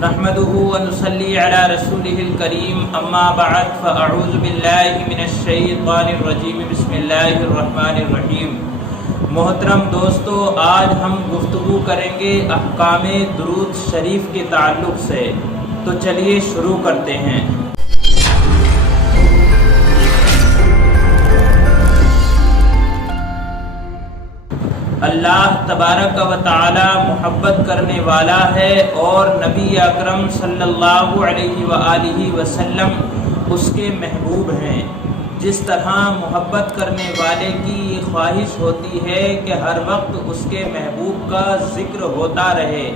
نحمده ونصلي على رسوله الكريم اما بعد فاعوذ بالله من الشیطان الرجیم بسم اللہ الرحمن الرحیم۔ محترم دوستو، آج ہم گفتگو کریں گے احکام درود شریف کے تعلق سے، تو چلیے شروع کرتے ہیں۔ اللہ تبارک و تعالی محبت کرنے والا ہے اور نبی اکرم صلی اللہ علیہ وآلہ وسلم اس کے محبوب ہیں۔ جس طرح محبت کرنے والے کی یہ خواہش ہوتی ہے کہ ہر وقت اس کے محبوب کا ذکر ہوتا رہے،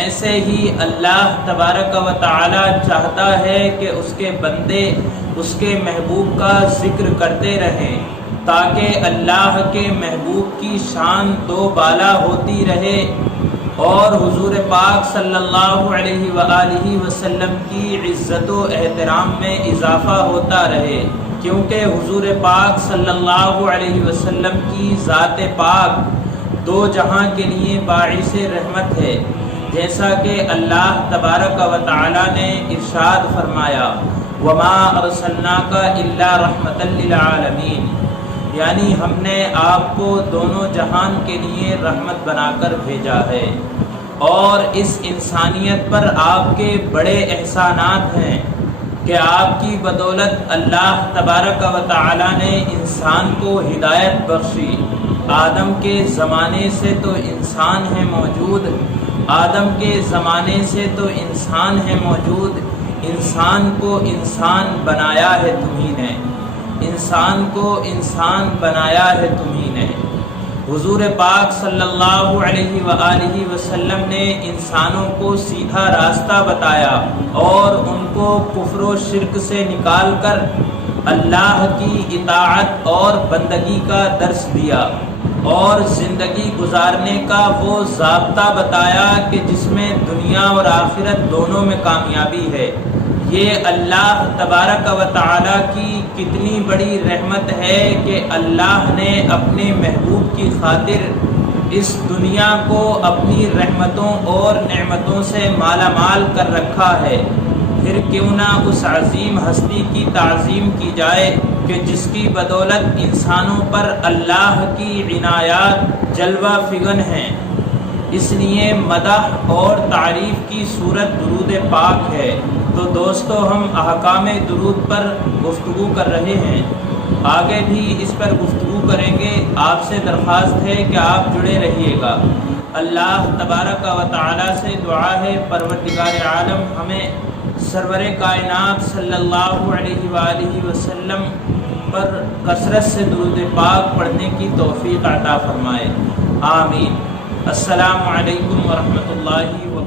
ایسے ہی اللہ تبارک و تعالی چاہتا ہے کہ اس کے بندے اس کے محبوب کا ذکر کرتے رہیں، تاکہ اللہ کے محبوب کی شان دو بالا ہوتی رہے اور حضور پاک صلی اللہ علیہ وآلہ وسلم کی عزت و احترام میں اضافہ ہوتا رہے، کیونکہ حضور پاک صلی اللہ علیہ وسلم کی ذات پاک دو جہاں کے لیے باعث رحمت ہے، جیسا کہ اللہ تبارک و تعالی نے ارشاد فرمایا وما ارسلناک الا رحمتا للعالمین، یعنی ہم نے آپ کو دونوں جہان کے لیے رحمت بنا کر بھیجا ہے، اور اس انسانیت پر آپ کے بڑے احسانات ہیں کہ آپ کی بدولت اللہ تبارک و تعالی نے انسان کو ہدایت بخشی۔ آدم کے زمانے سے تو انسان ہے موجود، آدم کے زمانے سے تو انسان ہے موجود، انسان کو انسان بنایا ہے تمہیں نے، انسان کو انسان بنایا ہے تمہیں نے۔ حضور پاک صلی اللہ علیہ وآلہ وسلم نے انسانوں کو سیدھا راستہ بتایا اور ان کو کفر و شرک سے نکال کر اللہ کی اطاعت اور بندگی کا درس دیا، اور زندگی گزارنے کا وہ ضابطہ بتایا کہ جس میں دنیا اور آخرت دونوں میں کامیابی ہے۔ یہ اللہ تبارک و تعالی کی کتنی بڑی رحمت ہے کہ اللہ نے اپنے محبوب کی خاطر اس دنیا کو اپنی رحمتوں اور نعمتوں سے مالا مال کر رکھا ہے۔ پھر کیوں نہ اس عظیم ہستی کی تعظیم کی جائے کہ جس کی بدولت انسانوں پر اللہ کی عنایات جلوہ فگن ہیں۔ اس لیے مدح اور تعریف کی صورت درود پاک ہے۔ تو دوستو، ہم احکام درود پر گفتگو کر رہے ہیں، آگے بھی اس پر گفتگو کریں گے۔ آپ سے درخواست ہے کہ آپ جڑے رہیے گا۔ اللہ تبارک و تعالی سے دعا ہے پروردگار عالم ہمیں سرور کائنات صلی اللہ علیہ وآلہ وسلم پر کثرت سے درود پاک پڑھنے کی توفیق عطا فرمائے، آمین۔ السلام علیکم ورحمۃ اللہ وبرکاتہ۔